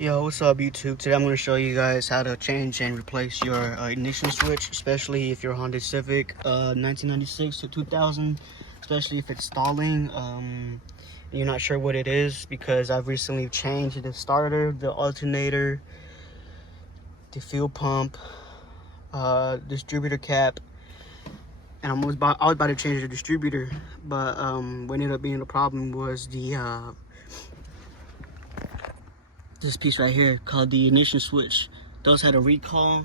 Yo, what's up YouTube? Today I'm going to show you guys how to change and replace your ignition switch, especially if you're Honda Civic 1996 to 2000, especially if it's stalling and you're not sure what it is, because I've recently changed the starter, the alternator, the fuel pump, distributor cap, and I was about to change the distributor, but what ended up being the problem was the this piece right here called the ignition switch. Those had a recall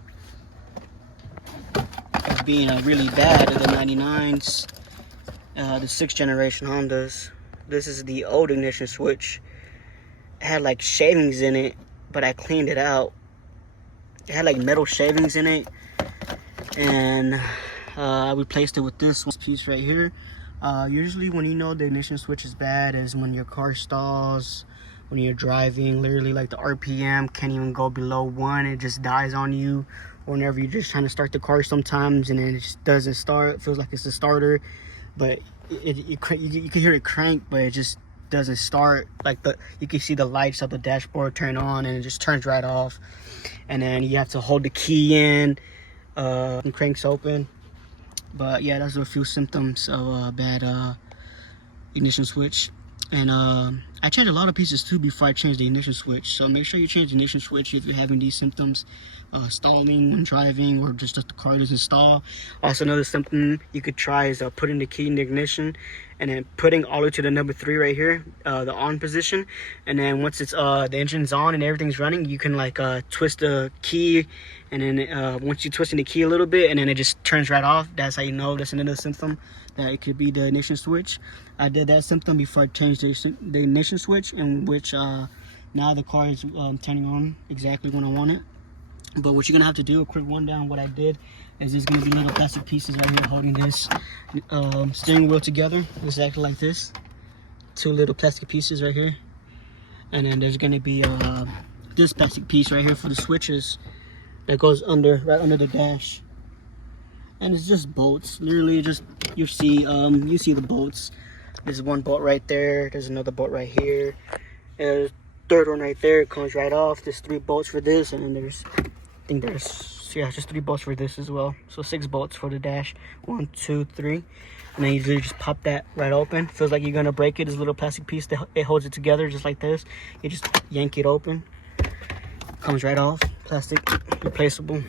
of being really bad in the 99s, the 6th generation Hondas. This is the old ignition switch. It had like shavings in it, but I cleaned it out. It had like metal shavings in it, and I replaced it with this piece right here. Usually when you know the ignition switch is bad is when your car stalls, when you're driving, literally like the RPM can't even go below 1, it just dies on you. Or whenever you're just trying to start the car sometimes and then it just doesn't start, it feels like it's a starter, but you can hear it crank, but it just doesn't start. Like you can see the lights of the dashboard turn on and it just turns right off, and then you have to hold the key in and cranks open. But yeah, those are a few symptoms of a bad ignition switch. And I changed a lot of pieces too before I changed the ignition switch. So make sure you change the ignition switch if you're having these symptoms, stalling when driving, or just that the car doesn't stall. Also, another symptom you could try is putting the key in the ignition and then putting all the way to the number 3 right here, the on position. And then once it's the engine's on and everything's running, you can like twist the key, and then once you're twisting the key a little bit, and then it just turns right off. That's how you know that's another symptom that it could be the ignition switch. I did that symptom before I changed the ignition switch, in which now the car is turning on exactly when I want it. But what you're gonna have to do, a quick rundown, what I did is there's gonna be little plastic pieces right here holding this steering wheel together, exactly like this. 2 little plastic pieces right here, and then there's gonna be this plastic piece right here for the switches that goes right under the dash. And it's just bolts, literally. Just you see the bolts. There's one bolt right there, there's another bolt right here, and there's a third one right there. It comes right off. There's 3 bolts for this, and then there's just 3 bolts for this as well. So 6 bolts for the dash. 1, 2, 3, and then you literally just pop that right open. Feels like you're gonna break it. There's a little plastic piece that it holds it together just like this. You just yank it open, comes right off. Plastic, replaceable.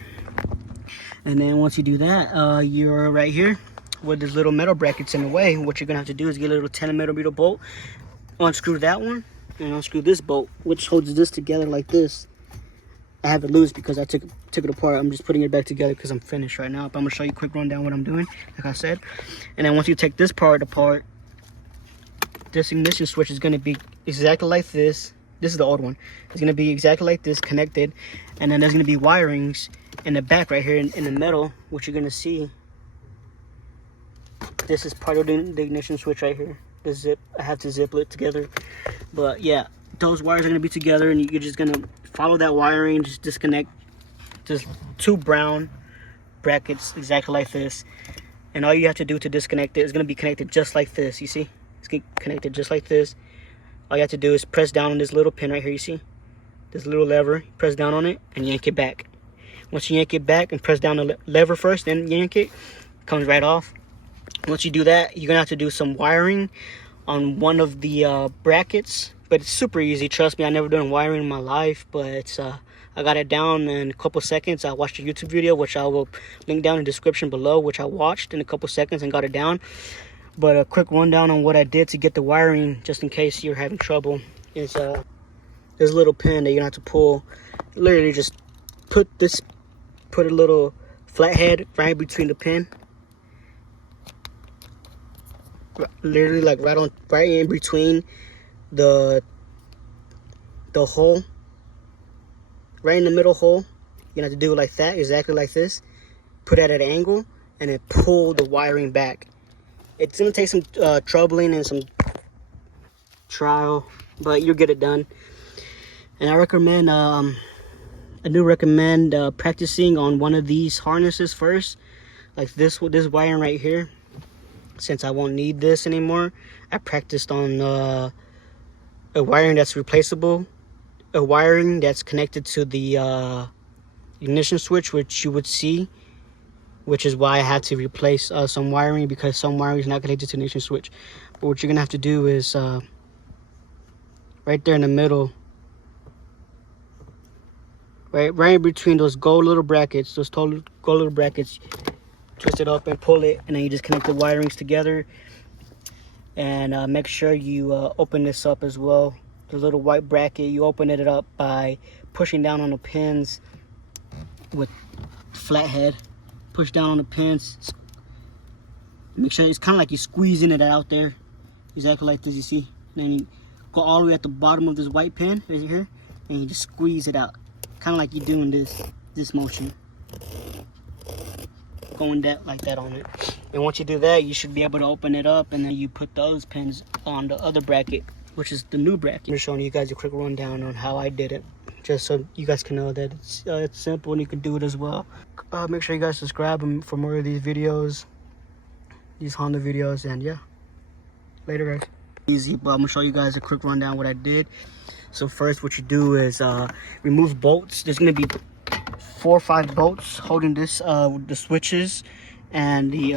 And then once you do that, you're right here with this little metal brackets in the way. What you're gonna have to do is get a little 10mm bolt, unscrew that one, and unscrew this bolt, which holds this together like this. I have it loose because I took it apart. I'm just putting it back together because I'm finished right now. But I'm gonna show you a quick rundown what I'm doing, like I said. And then once you take this part apart, this ignition switch is gonna be exactly like this. This is the old one. It's gonna be exactly like this, connected, and then there's gonna be wirings in the back right here in the middle, which you're gonna see. This is part of the ignition switch right here. The zip, I have to zip it together. But yeah, those wires are gonna be together, and you're just gonna follow that wiring, just disconnect just 2 brown brackets exactly like this. And all you have to do to disconnect it is gonna be connected just like this. You see, it's connected just like this. All you have to do is press down on this little pin right here. You see this little lever, press down on it and yank it back. Once you yank it back and press down the lever first, then yank it, comes right off. Once you do that, you're gonna have to do some wiring on one of the brackets, but it's super easy. Trust me, I never done wiring in my life, but it's I got it down in a couple seconds. I watched a YouTube video, which I will link down in the description below, which I watched in a couple seconds and got it down. But a quick rundown on what I did to get the wiring, just in case you're having trouble, is there's a little pin that you're gonna have to pull. Literally just put a little flathead right between the pin, literally like right in between the hole, right in the middle hole. You're gonna have to do it like that, exactly like this. Put it at an angle and then pull the wiring back. It's gonna take some troubling and some trial, but you'll get it done. And I recommend practicing on one of these harnesses first, like this wiring right here. Since I won't need this anymore, I practiced on a wiring that's replaceable a wiring that's connected to the ignition switch, which you would see, which is why I had to replace some wiring, because some wiring is not connected to the ignition switch. But what you're gonna have to do is right there in the middle, right in between those gold little brackets, those gold little brackets, twist it up and pull it, and then you just connect the wirings together. And make sure you open this up as well. The little white bracket, you open it up by pushing down on the pins with flathead. Push down on the pins. Make sure it's kind of like you're squeezing it out there, exactly like this. You see? And then you go all the way at the bottom of this white pin right here, and you just squeeze it out, kind of like you're doing this motion, going that like that on it. And once you do that, you should be able to open it up, and then you put those pins on the other bracket, which is the new bracket. I'm just showing you guys a quick rundown on how I did it, just so you guys can know that it's simple and you can do it as well. Make sure you guys subscribe for more of these videos, these Honda videos, and yeah, later guys. Easy, but I'm gonna show you guys a quick rundown what I did. So first, what you do is remove bolts. There's gonna be 4 or 5 bolts holding this, the switches and the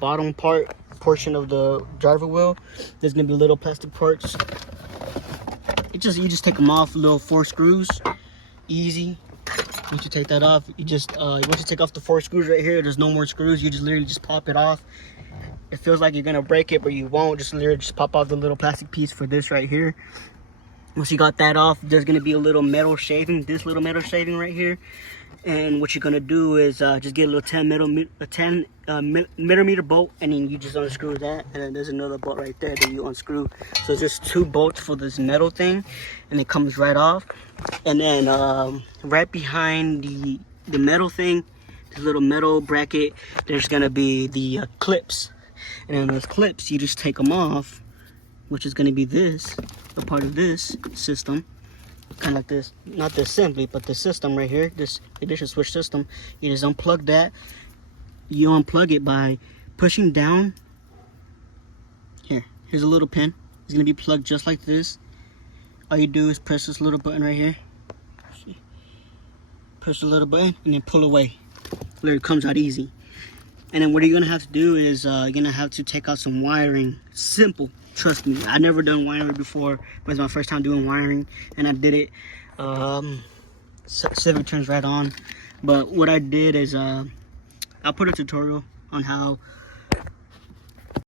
bottom portion of the driver wheel. There's gonna be little plastic parts. You just take them off, little 4 screws, easy. Once you take that off, you just once you take off the 4 screws right here, there's no more screws. You just literally just pop it off. It feels like you're gonna break it, but you won't. Just literally just pop off the little plastic piece for this right here. Once you got that off, there's gonna be a little metal shaving, this little metal shaving right here. And what you're gonna do is just get a little 10 millimeter bolt, and then you just unscrew that. And then there's another bolt right there that you unscrew. So it's just 2 bolts for this metal thing, and it comes right off. And then right behind the metal thing, the little metal bracket, there's gonna be the clips. And then those clips, you just take them off, which is gonna be a part of this system. Kind of like this, not this simply, but the system right here, this ignition switch system. You just unplug that. You unplug it by pushing down. Here's a little pin. It's gonna be plugged just like this. All you do is press this little button right here. Push the little button and then pull away. Literally comes out easy. And then what you're gonna have to do is you're gonna have to take out some wiring. Simple. Trust me, I've never done wiring before, but it's my first time doing wiring, and I did it. Civic turns right on. But what I did is I'll put a tutorial on how